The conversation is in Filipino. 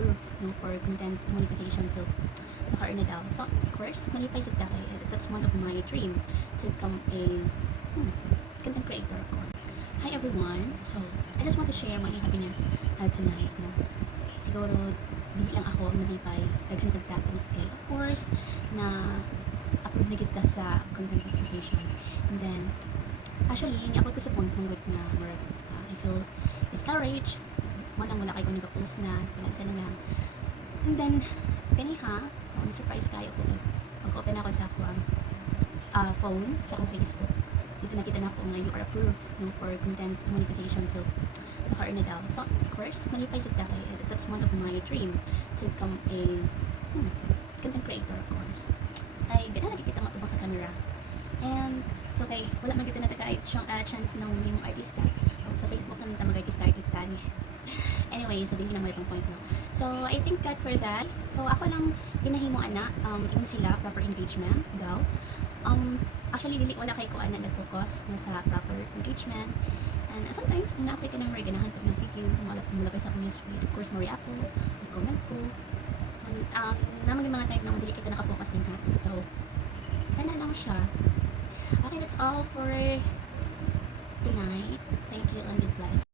approved no, for content monetization. So, naka-earn na daw. So, of course, malipay jud tayo. That's one of my dream to become a content creator, of course. Hi everyone. So, I just want to share my happiness tonight. No? Siguro, hindi lang ako malipay. Daghan sa tatong. Okay, of course, na approve na kita sa content monetization. And then, actually, hindi ako disappointed with na I feel discouraged. Wala kayo nag-post na, wala isa na lang. And then, kaniha, surprise kayo ko. Pag-open ako sa ako phone, sa akong Facebook. Dito nakita na ako nga you are approved no, for content monetization. So, naka-earn na daw. So, of course, malipay jud tayo. That's one of my dream to become a content creator, of course. Ay, gana nakikita matubang sa camera. And, so kay, wala man kita natagay chance na may mga artista. Sa Facebook naman ta mag-artista ni. Anyway, so dili lang mo itong point no. So, I thank God for that. So, ako lang ginahimo ana yung sila proper engagement daw. Actually dili wala kay ko ana na focus na sa proper engagement. And sometimes kung na-apply ka ng mga ganahan pag ng video, mulapay sa akong newsfeed, of course, mori ako, mag-comment ko. Naman yung mga time na dili kita nakafocus din natin. So, sana lang siya. Okay, that's all for tonight. Thank you and God bless.